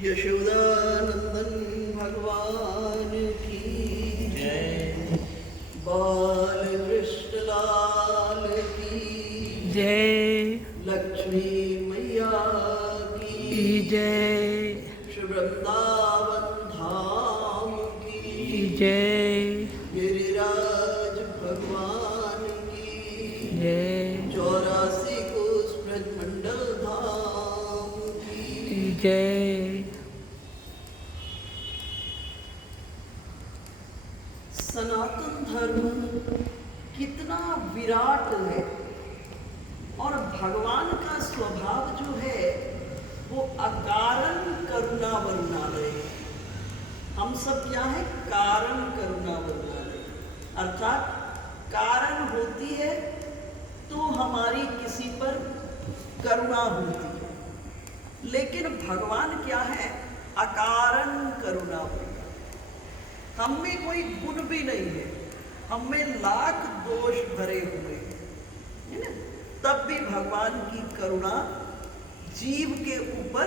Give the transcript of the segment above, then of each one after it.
यशोदानंदन भगवान की जय। बाल कृष्ण लाल की जय। लक्ष्मी मैया की जय। श्री वृंदावन धाम की जय। गिरिराज भगवान की जय। 84 कोस ब्रजमंडल धाम की जय। सनातन धर्म कितना विराट है और भगवान का स्वभाव जो है वो अकारण करुणा वरुणालय है। हम सब क्या है? कारण करुणा वरुणालय। अर्थात कारण होती है तो हमारी किसी पर करुणा होती है, लेकिन भगवान क्या है? अकारण करुणा वरुणालय। हम में कोई गुण भी नहीं है, हम में लाख दोष भरे हुए हैं, है ना? तब भी भगवान की करुणा जीव के ऊपर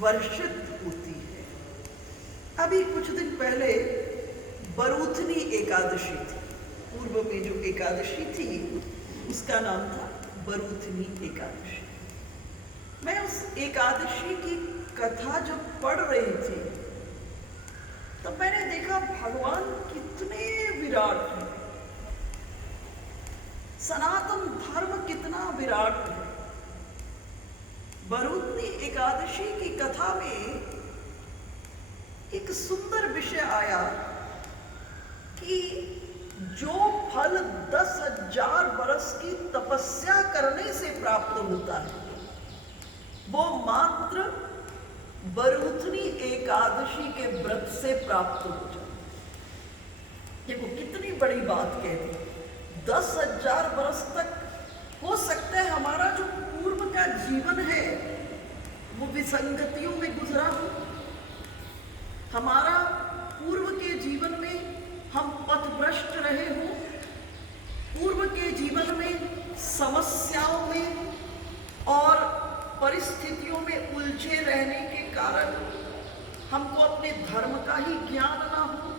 वर्षित होती है। अभी कुछ दिन पहले बरूथनी एकादशी थी। पूर्व में जो एकादशी थी उसका नाम था बरूथनी एकादशी। मैं उस एकादशी की कथा जब पढ़ रही थी तो मैंने देखा भगवान कितने विराट हैं, सनातन धर्म कितना विराट है। बरूथनी एकादशी की कथा में एक सुंदर विषय आया कि जो फल 10,000 बरस की तपस्या करने से प्राप्त होता है वो मात्र बरूथनी एकादशी के व्रत से प्राप्त हो जाता है। देखो कितनी बड़ी बात कह दी। 10,000 बरस तक हो सकता है हमारा जो पूर्व का जीवन है वो विसंगतियों में गुजरा हो। हमारा पूर्व के जीवन में हम पथभ्रष्ट रहे हो, पूर्व के जीवन में समस्याओं में और परिस्थितियों में उलझे रहने के कारण हमको अपने धर्म का ही ज्ञान ना हो।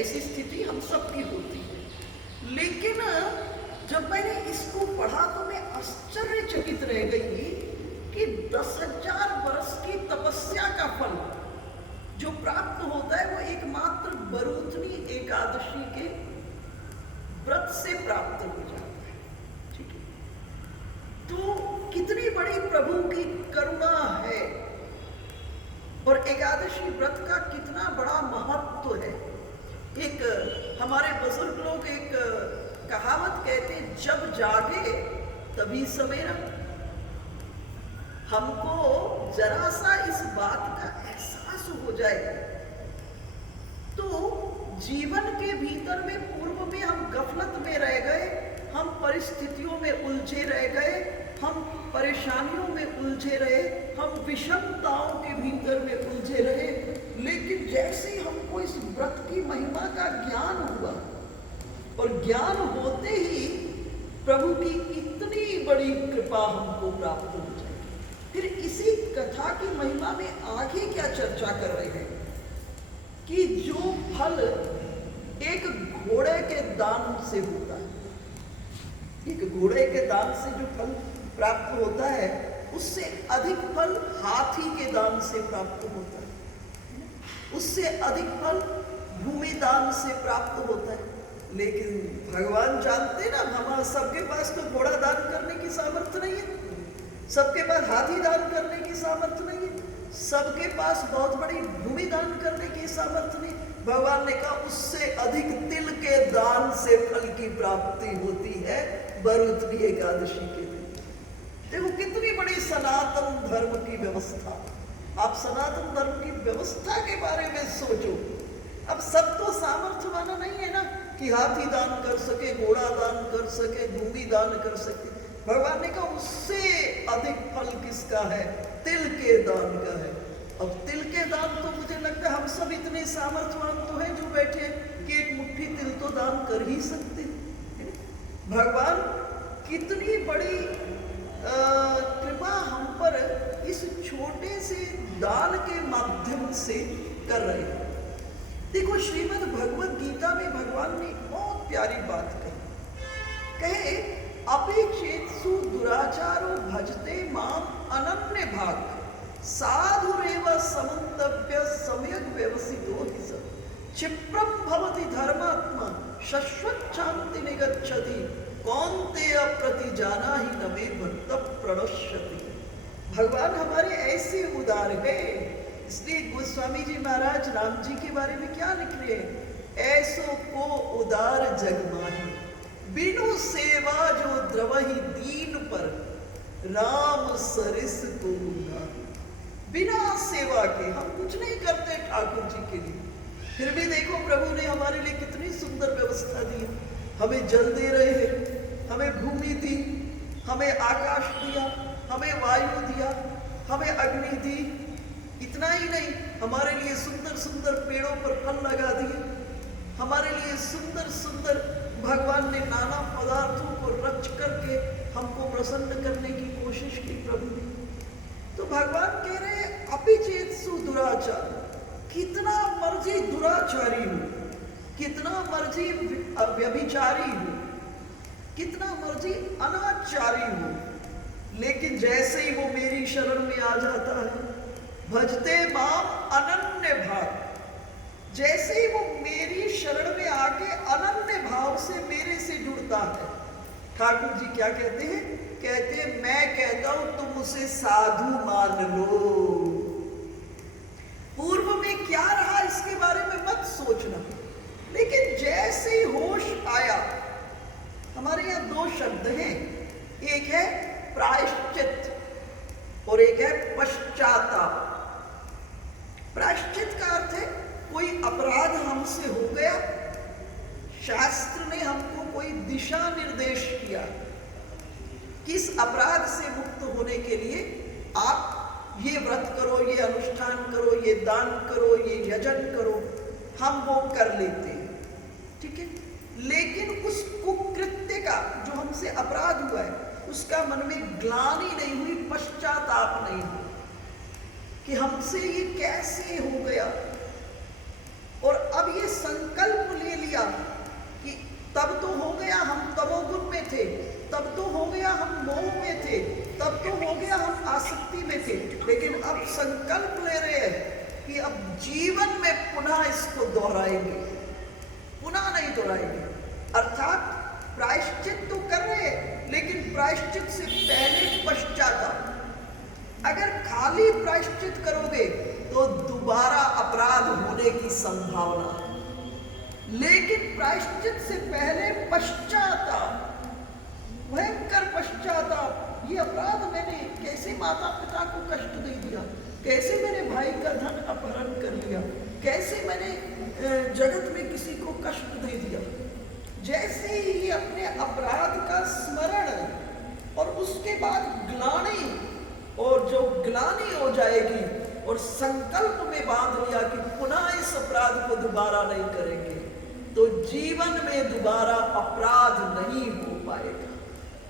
ऐसी स्थिति हम सबकी होती है। लेकिन जब मैंने इसको पढ़ा तो मैं आश्चर्यचकित रह गई कि 10,000 बरस की तपस्या का फल जो प्राप्त होता है वो एकमात्र बरूथनी एकादशी के व्रत से प्राप्त हो जाता है। ठीक है, तो कितनी बड़ी प्रभु की करुणा है और एकादशी व्रत का कितना बड़ा महत्व है। एक हमारे बुजुर्ग लोग एक कहावत कहते हैं, जब जागे तभी सवेरा। हमको जरा सा इस बात का एहसास हो जाए तो जीवन के भीतर में पूर्व में हम गफलत में रह गए, हम परिस्थितियों में उलझे रह गए, हम परेशानियों में उलझे रहे, हम विषमताओं के भीतर में उलझे रहे। लेकिन जैसे हमको इस व्रत की महिमा का ज्ञान हुआ और ज्ञान होते ही प्रभु की इतनी बड़ी कृपा हमको प्राप्त हो जाए। फिर इसी कथा की महिमा में आगे क्या चर्चा कर रहे हैं कि जो फल एक घोड़े के दान से होता है, एक घोड़े के दान से जो फल प्राप्त होता है उससे अधिक फल हाथी के दान से प्राप्त होता है, उससे अधिक फल भूमि दान से प्राप्त होता है। लेकिन भगवान जानते ना, हमारा सबके पास तो घोड़ा दान करने की सामर्थ्य नहीं है, सबके पास हाथी दान करने की सामर्थ्य नहीं है, सबके पास बहुत बड़ी भूमि दान करने की सामर्थ्य नहीं। भगवान ने कहा उससे अधिक तिल के दान से फल की प्राप्ति होती है बरूथनी एकादशी के दिन। देखो कितनी बड़ी सनातन धर्म की व्यवस्था। आप सनातन धर्म की व्यवस्था के बारे में सोचो। अब सब तो सामर्थ्य वाला नहीं है ना कि हाथी दान कर सके, घोड़ा दान कर सके, भूमि दान कर सके। भगवान ने कहा उससे अधिक फल किसका है? तिल के दान का है। अब तिल के दान तो मुझे लगता है हम सब इतने सामर्थ्यवान तो हैं जो बैठे कि एक मुट्ठी तिल तो दान कर ही सकते। भगवान कितनी बड़ी कृपा हम पर इस छोटे दान के माध्यम से कर रहे हैं। देखो श्रीमद् भगवत गीता में भगवान ने बहुत प्यारी बात कहे, अपि चेत्सु दुराचारो भजते माम अनन्य भाग साधुरेव समन्तव्य सम्यक् व्यवसितो हि सः क्षिप्रं भवति धर्मात्मा शश्वत् शान्ति निगच्छति कौन्तेय प्रतिजानाहि न मे भक्त प्रणश्यति। भगवान हमारे ऐसे उदार है, इसलिए गोस्वामी जी महाराज राम जी के बारे में क्या लिख रहे हैं, ऐसो को उदार जग माही बिनु सेवा जो द्रवहि दीन पर राम सरिस को नाही। बिना सेवा के हम कुछ नहीं करते ठाकुर जी के लिए, फिर भी देखो प्रभु ने हमारे लिए कितनी सुंदर व्यवस्था दी। हमें जल दे रहे हैं, हमें भूमि दी, हमें आकाश दिया, हमें वायु दिया, हमें अग्नि दी। इतना ही नहीं, हमारे लिए सुंदर सुंदर पेड़ों पर फल लगा दिए, हमारे लिए सुंदर सुंदर भगवान ने नाना पदार्थों को रच करके हमको प्रसन्न करने की कोशिश की प्रभु ने। तो भगवान कह रहे हैं अपि चेत्सु दुराचार, कितना मर्जी दुराचारी हो, कितना मर्जी व्यभिचारी हो, कितना मर्जी अनाचारी हो, लेकिन जैसे ही वो मेरी शरण में आ जाता है, भजते माम अनन्य भाव, जैसे ही वो मेरी शरण में आके अनन्य भाव से मेरे से जुड़ता है, ठाकुर जी क्या कहते हैं, कहते हैं मैं कहता हूं तुम उसे साधु मान लो। पूर्व में क्या रहा इसके बारे में मत सोचना, लेकिन जैसे ही होश आया, हमारे यहाँ दो शब्द हैं, एक है प्रायश्चित और एक है पश्चाताप। प्रायश्चित का अर्थ है कोई अपराध हमसे हो गया, शास्त्र ने हमको कोई दिशा निर्देश किया, किस अपराध से मुक्त होने के लिए आप ये व्रत करो, ये अनुष्ठान करो, ये दान करो, ये यजन करो, हम वो कर लेते हैं, ठीक है। लेकिन उस कुकृत्य का जो हमसे अपराध हुआ है, उसका मन में ग्लानि नहीं हुई, पश्चाताप नहीं हुआ कि हमसे ये कैसे हो गया। और अब ये संकल्प ले लिया कि तब तो हो गया हम तमोगुण में थे, तब तो हो गया हम मोह में थे, तब तो हो गया हम आसक्ति में थे, लेकिन अब संकल्प ले रहे हैं कि अब जीवन में पुनः इसको दोहराएंगे, पुनः नहीं दोहराएंगे। अर्थात प्रायश्चित तो कर रहे हैं, लेकिन प्रायश्चित से पहले पश्चाताप। अगर खाली प्रायश्चित करोगे तो दोबारा अपराध होने की संभावना है, लेकिन प्रायश्चित से पहले पश्चाताप, भयंकर पश्चाताप, ये अपराध मैंने कैसे माता पिता को कष्ट दे दिया, कैसे मेरे भाई का धन अपहरण कर लिया, कैसे मैंने जगत में किसी को कष्ट दे दिया। जैसे ही अपने अपराध का स्मरण और उसके बाद ग्लानि, और जो ग्लानि हो जाएगी और संकल्प में बांध लिया कि पुनः इस अपराध को दोबारा नहीं करेंगे, तो जीवन में दोबारा अपराध नहीं हो पाएगा।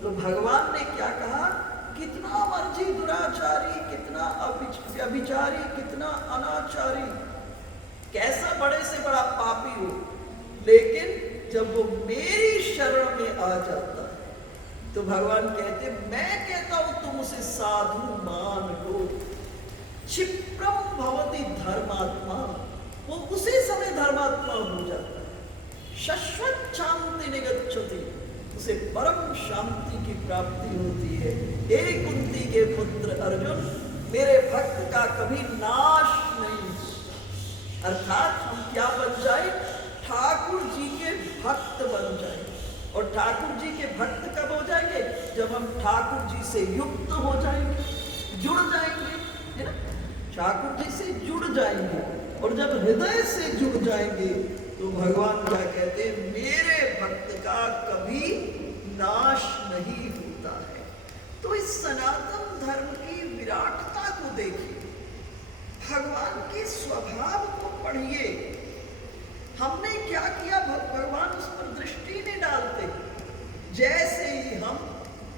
तो भगवान ने क्या कहा, कितना मर्जी दुराचारी, कितना व्यभिचारी, कितना अनाचारी, कैसा बड़े से बड़ा पापी हो, लेकिन जब वो मेरी शरण में आ जाता है, तो भगवान कहते मैं कहता हूं तुम उसे साधु मान लो। क्षिप्रम भवति धर्मात्मा, वो उसी समय धर्मात्मा हो जाता है। शाश्वत शांति निगच्छति, उसे परम शांति की प्राप्ति होती है। हे कुंती के पुत्र अर्जुन, मेरे भक्त का कभी नाश नहीं। अर्थात हम क्या बन जाए, ठाकुर जी के भक्त बन जाए। और ठाकुर जी के भक्त कब हो जाएंगे, जब हम ठाकुर जी से युक्त हो जाएंगे, जुड़ जाएंगे, है ना, ठाकुर जी से जुड़ जाएंगे। और जब हृदय से जुड़ जाएंगे तो भगवान क्या कहते हैं, मेरे भक्त का कभी नाश नहीं होता है। तो इस सनातन धर्म की विराटता को देखिए, भगवान के स्वभाव को पढ़िए। हमने क्या किया, भगवान उस पर दृष्टि नहीं डालते। जैसे ही हम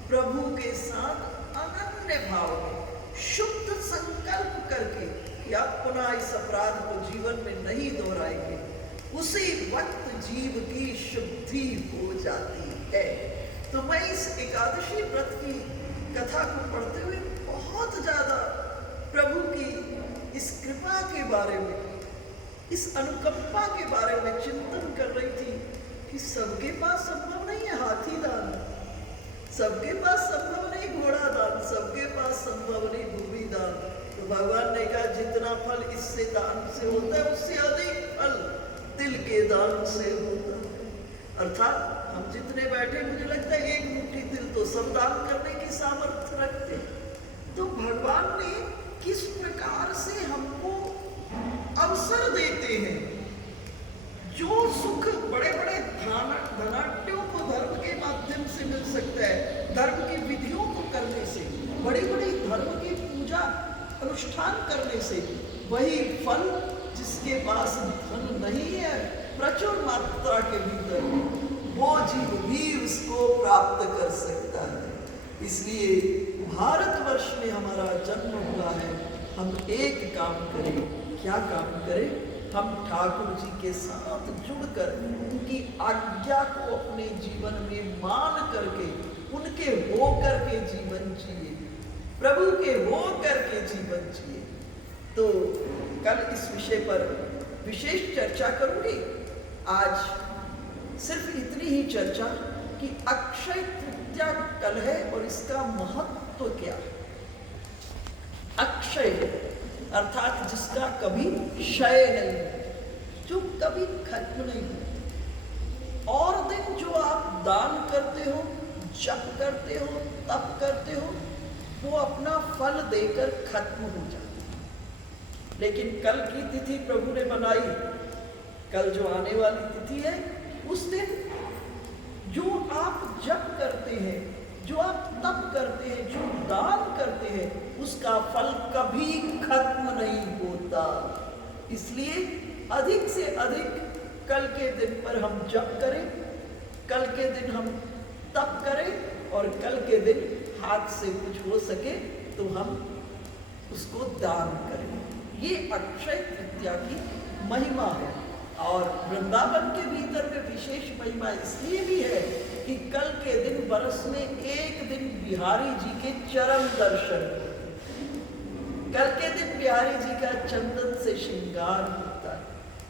प्रभु के साथ अनन्य भाव में शुद्ध संकल्प करके या पुनः इस अपराध को जीवन में नहीं दोहराएंगे, उसी वक्त जीव की शुद्धि हो जाती है। तो मैं इस एकादशी व्रत की कथा को पढ़ते हुए बहुत ज्यादा प्रभु की इस कृपा के बारे में, इस अनुकंपा के बारे में चिंतन कर रही थी कि सबके पास संभव नहीं है हाथी दान, सबके पास संभव नहीं घोड़ा दान, सबके पास संभव नहीं भूमि दान। तो भगवान ने कहा जितना फल इससे दान से होता है उससे अधिक फल दिल के दान से होता है। अर्थात हम जितने बैठे, मुझे लगता है एक मुट्ठी दिल तो सब दान करने की सामर्थ्य रखते। तो भगवान ने किस प्रकार से हमको अवसर देते हैं, जो सुख बड़े बड़े धनाढ्यों को धर्म के माध्यम से मिल सकता है, धर्म की विधियों को करने से, बड़ी बड़ी धर्म की पूजा अनुष्ठान करने से, वही फल जिसके पास धन नहीं है प्रचुर मात्रा के भीतर, वो जीव भी उसको प्राप्त कर सकता है। इसलिए भारतवर्ष में हमारा जन्म हुआ है, हम एक काम करें। क्या काम करें? हम ठाकुर जी के साथ जुड़कर उनकी आज्ञा को अपने जीवन में मान करके, उनके हो करके जीवन जिए, प्रभु के हो करके जीवन जिए। तो कल इस विषय पर विशेष चर्चा करूंगी। आज सिर्फ इतनी ही चर्चा कि अक्षय तृतीया कल है और इसका महत्व क्या है। अक्षय अर्थात जिसका कभी क्षय नहीं, जो कभी खत्म नहीं हो। और दिन जो आप दान करते हो, जप करते हो, तप करते हो, वो अपना फल देकर खत्म हो जाता है। लेकिन कल की तिथि प्रभु ने बनाई, कल जो आने वाली तिथि है, उस दिन जो आप जप करते हैं, जो आप तप करते हैं, जो दान करते हैं, उसका फल कभी खत्म नहीं होता। इसलिए अधिक से अधिक कल के दिन पर हम जप करें, कल के दिन हम तप करें और कल के दिन हाथ से कुछ हो सके तो हम उसको दान करें। ये अक्षय तृतीया की महिमा है। और वृंदावन के भीतर में विशेष महिमा इसलिए भी है कि कल के दिन वर्ष में एक दिन बिहारी जी के चरण दर्शन, कल के दिन बिहारी जी का चंदन से श्रृंगार होता है।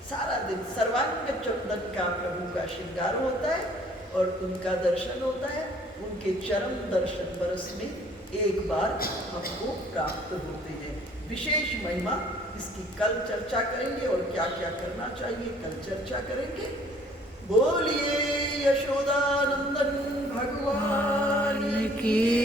सारा दिन सर्वांग चंदन का प्रभु का श्रृंगार होता है और उनका दर्शन होता है। उनके चरण दर्शन वर्ष में एक बार हमको प्राप्त होते हैं। विशेष महिमा इसकी कल चर्चा करेंगे और क्या क्या करना चाहिए कल चर्चा करेंगे। बोलिए यशोदानंदन भगवान की।